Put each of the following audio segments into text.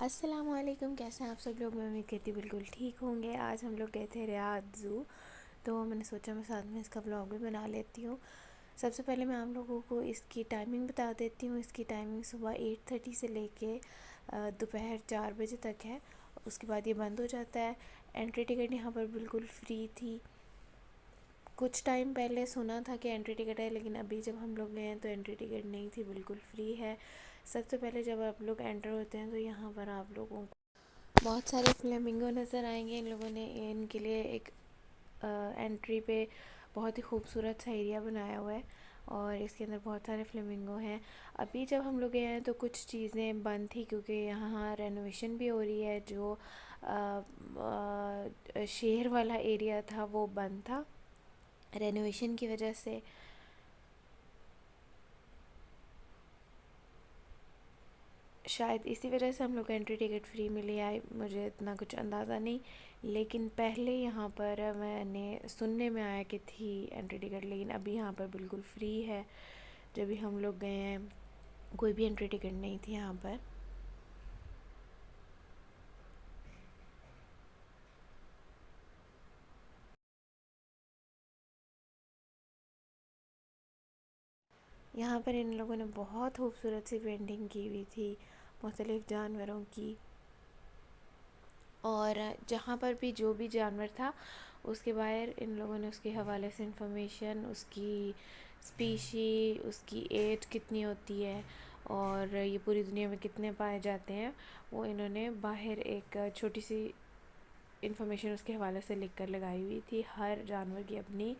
अस्सलामुअलैकुम। कैसे हैं आप सब लोग? मैं उम्मीद करती बिल्कुल ठीक होंगे। आज हम लोग गए थे रियाद ज़ू, तो मैंने सोचा मैं साथ में इसका ब्लॉग भी बना लेती हूँ। सबसे पहले मैं आप लोगों को इसकी टाइमिंग बता देती हूँ। इसकी टाइमिंग सुबह 8:30 से लेके दोपहर 4 बजे तक है। उसके बाद ये बंद हो जाता है। एंट्री टिकट यहाँ पर बिल्कुल फ्री थी। कुछ टाइम पहले सुना था कि एंट्री टिकट है, लेकिन अभी जब हम लोग गए हैं तो एंट्री टिकट नहीं थी, बिल्कुल फ्री है। सबसे पहले जब आप लोग एंटर होते हैं तो यहाँ पर आप लोगों को बहुत सारे फ्लेमिंगो नज़र आएंगे। इन लोगों ने इनके लिए एक एंट्री पे बहुत ही खूबसूरत सा एरिया बनाया हुआ है और इसके अंदर बहुत सारे फ्लेमिंगो हैं। अभी जब हम लोग गए हैं तो कुछ चीज़ें बंद थी, क्योंकि यहाँ रेनोवेशन भी हो रही है। जो शेर वाला एरिया था वो बंद था रेनोवेशन की वजह से। शायद इसी वजह से हम लोग को एंट्री टिकट फ्री मिली है, मुझे इतना कुछ अंदाज़ा नहीं। लेकिन पहले यहाँ पर मैंने सुनने में आया कि थी एंट्री टिकट, लेकिन अभी यहाँ पर बिल्कुल फ्री है। जब भी हम लोग गए हैं कोई भी एंट्री टिकट नहीं थी यहाँ पर। यहाँ पर इन लोगों ने बहुत खूबसूरत सी पेंटिंग की हुई थी मुख्तलिफ़ जानवरों की, और जहाँ पर भी जो भी जानवर था उसके बाहर इन लोगों ने उसके हवाले से इंफॉर्मेशन, उसकी स्पीशी, उसकी एज कितनी होती है और ये पूरी दुनिया में कितने पाए जाते हैं, वो इन्होंने बाहर एक छोटी सी इंफॉर्मेशन उसके हवाले से लिख कर लगाई हुई थी। हर जानवर की अपनी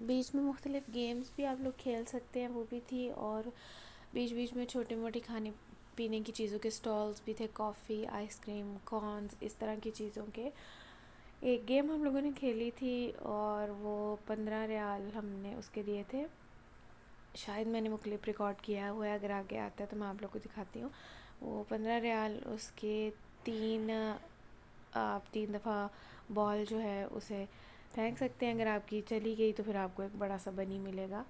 बीच में मुख्तलिफ़ गेम्स भी आप लोग खेल सकते हैं, वो भी थी। और बीच बीच में छोटे मोटे खाने पीने की चीज़ों के स्टॉल्स भी थे, कॉफ़ी, आइसक्रीम, कॉर्न्स, इस तरह की चीज़ों के। एक गेम हम लोगों ने खेली थी और वो 15 रियाल हमने उसके दिए थे। शायद मैंने वो क्लिप रिकॉर्ड किया हुआ है, अगर आगे आता है तो मैं आप लोग को दिखाती हूँ। वो 15 रियाल उसके तीन आप 3 दफ़ा बॉल जो है उसे फेंक सकते हैं। अगर आपकी चली गई तो फिर आपको एक बड़ा सा बनी मिलेगा।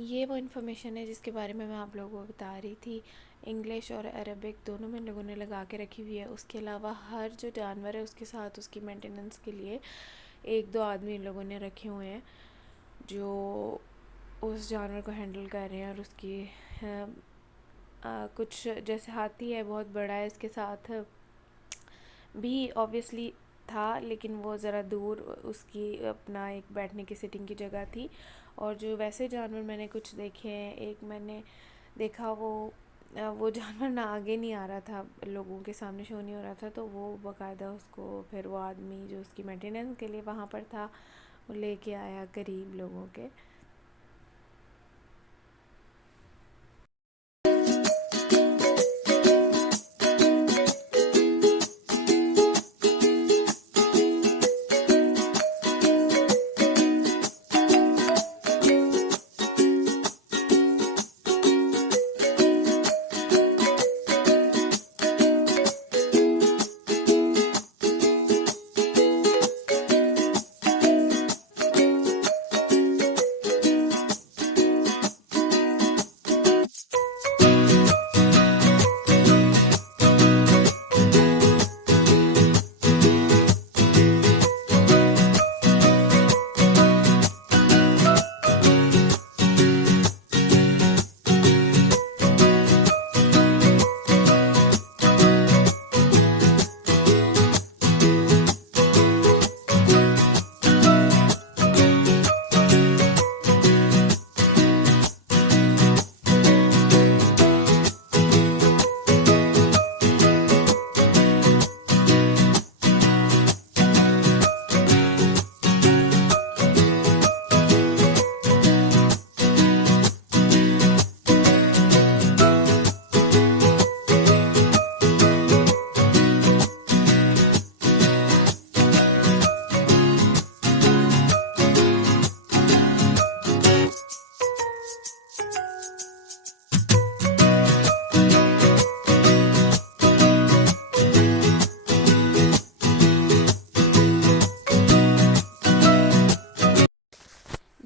ये वो इन्फॉर्मेशन है जिसके बारे में मैं आप लोगों को बता रही थी। इंग्लिश और अरबिक दोनों में लोगों ने लगा के रखी हुई है। उसके अलावा हर जो जानवर है उसके साथ उसकी मेंटेनेंस के लिए एक दो आदमी इन लोगों ने रखे हुए हैं जो उस जानवर को हैंडल कर रहे हैं। और उसकी कुछ जैसे हाथी है, बहुत बड़ा है, इसके साथ भी ऑब्वियसली था, लेकिन वो ज़रा दूर उसकी अपना एक बैठने की सिटिंग की जगह थी। और जो वैसे जानवर मैंने कुछ देखे हैं, एक मैंने देखा वो जानवर ना आगे नहीं आ रहा था, लोगों के सामने शो नहीं हो रहा था, तो वो बाकायदा उसको फिर वो आदमी जो उसकी मेंटेनेंस के लिए वहाँ पर था वो लेके आया करीब लोगों के।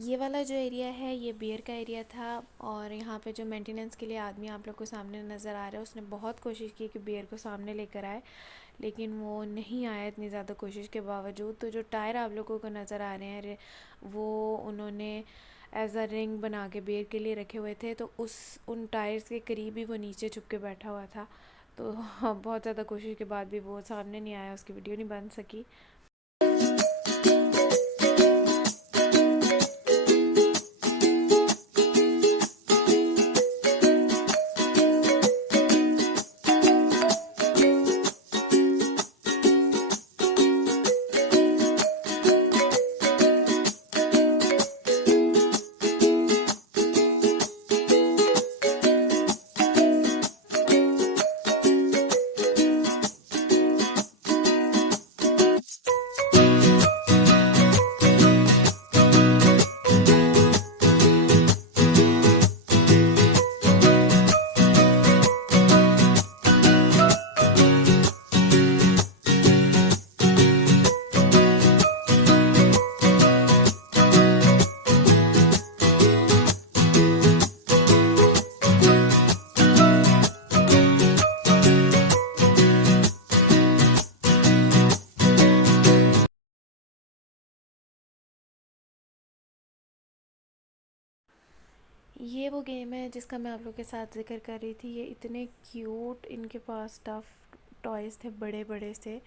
ये वाला जो एरिया है ये बियर का एरिया था। और यहाँ पे जो मेंटेनेंस के लिए आदमी आप लोग को सामने नज़र आ रहा है, उसने बहुत कोशिश की कि बियर को सामने लेकर आए, लेकिन वो नहीं आया इतनी ज़्यादा कोशिश के बावजूद। तो जो टायर आप लोगों को नज़र आ रहे हैं वो उन्होंने एज अ रिंग बना के बियर के लिए रखे हुए थे, तो उन टायर्स के करीब ही वो नीचे छुप के बैठा हुआ था। तो बहुत ज़्यादा कोशिश के बाद भी वो सामने नहीं आया, उसकी वीडियो नहीं बन सकी। ये वो गेम है जिसका मैं आप लोग के साथ ज़िक्र कर रही थी। ये इतने क्यूट इनके पास स्टफ़ टॉयज़ थे, बड़े बड़े से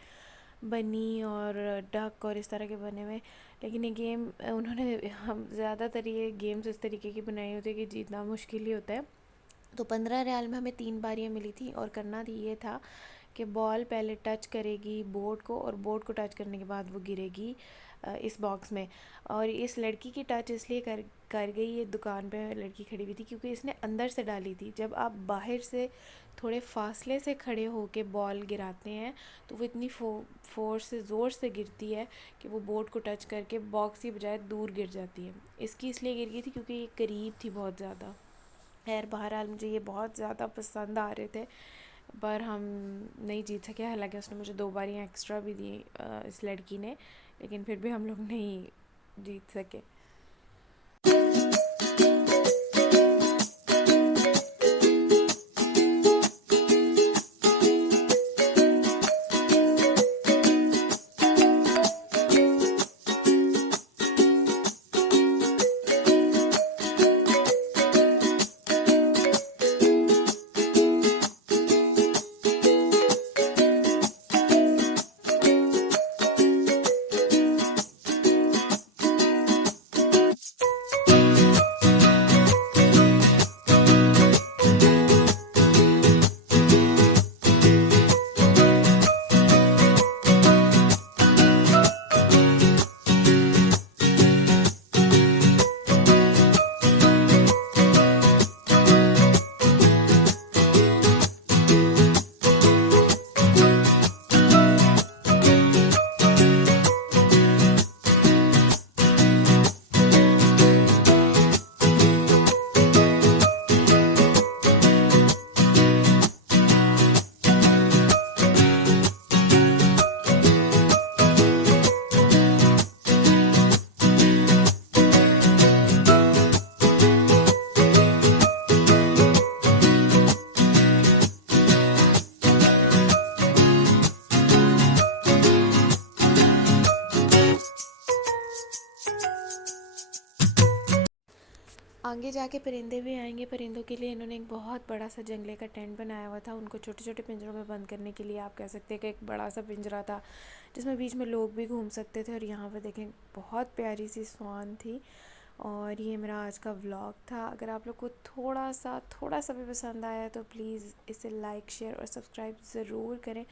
बनी और डक और इस तरह के बने हुए। लेकिन ये गेम उन्होंने हम ज़्यादातर ये गेम्स इस तरीके की बनाई होती है कि जीतना मुश्किल ही होता है। तो 15 रियाल में हमें 3 बारियाँ मिली थी और करना थी ये था कि बॉल पहले टच करेगी बोर्ड को और बोर्ड को टच करने के बाद वो गिरेगी इस बॉक्स में। और इस लड़की की टच इसलिए कर गई, ये दुकान पे लड़की खड़ी हुई थी, क्योंकि इसने अंदर से डाली थी। जब आप बाहर से थोड़े फासले से खड़े होके बॉल गिराते हैं तो वो इतनी फोर्स से ज़ोर से गिरती है कि वो बोर्ड को टच करके बॉक्स की बजाय दूर गिर जाती है। इसकी इसलिए गिर गई थी क्योंकि ये करीब थी बहुत ज़्यादा। खैर बहरहाल मुझे ये बहुत ज़्यादा पसंद आ रहे थे, पर हम नहीं जीत सके। हालांकि उसने मुझे 2 बारियाँ एक्स्ट्रा भी दी इस लड़की ने, लेकिन फिर भी हम लोग नहीं जीत सके। आगे जाके परिंदे भी आएंगे। परिंदों के लिए इन्होंने एक बहुत बड़ा सा जंगले का टेंट बनाया हुआ था। उनको छोटे छोटे पिंजरों में बंद करने के लिए आप कह सकते हैं कि एक बड़ा सा पिंजरा था जिसमें बीच में लोग भी घूम सकते थे। और यहाँ पे देखें बहुत प्यारी सी स्वान थी। और ये मेरा आज का व्लॉग था। अगर आप लोग को थोड़ा सा भी पसंद आया तो प्लीज़ इसे लाइक शेयर और सब्सक्राइब ज़रूर करें,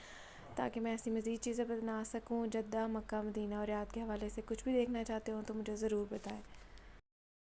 ताकि मैं ऐसी मज़ीद चीज़ें बना सकूँ। जद्दा, मक्का, मदीना और रियाद के हवाले से कुछ भी देखना चाहते हो तो मुझे ज़रूर बताएं।